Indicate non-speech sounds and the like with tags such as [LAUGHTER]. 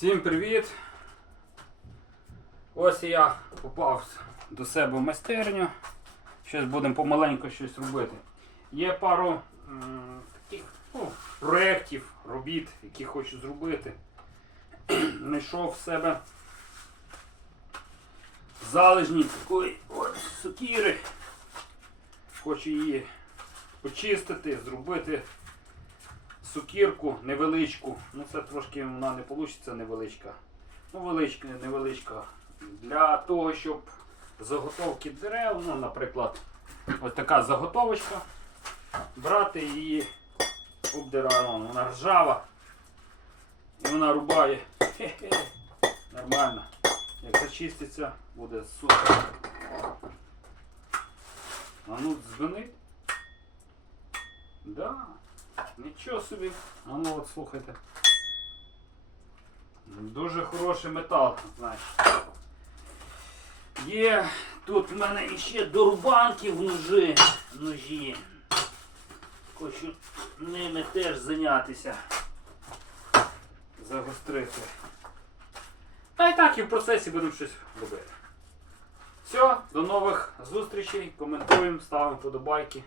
Всім привіт! Ось я попав до себе в майстерню. Щось будемо помаленьку щось робити. Є пару таких ну, проєктів, робіт, які хочу зробити. [CLEARS THROAT] Знайшов в себе залежні такої от сокіри. Хочу її почистити, зробити сукірку невеличку. Це трошки вона не вийде невеличка. Ну, величка, невеличка. Для того, щоб заготовки дерев, ну, наприклад, ось така заготовочка. Брати її обдираємо. Вона ржава. І вона рубає. Хе-хе. Нормально. Як зачиститься, буде супер. А ну дзвонить. Да. Нічого собі. А ну от слухайте. Дуже хороший метал, знаєш. Є тут в мене іще дурбанки в ножі. ножі. Хочу ними теж зайнятися. Загострити. Та й так і в процесі будемо щось робити. Все, до нових зустрічей. Коментуємо, ставимо подобайки.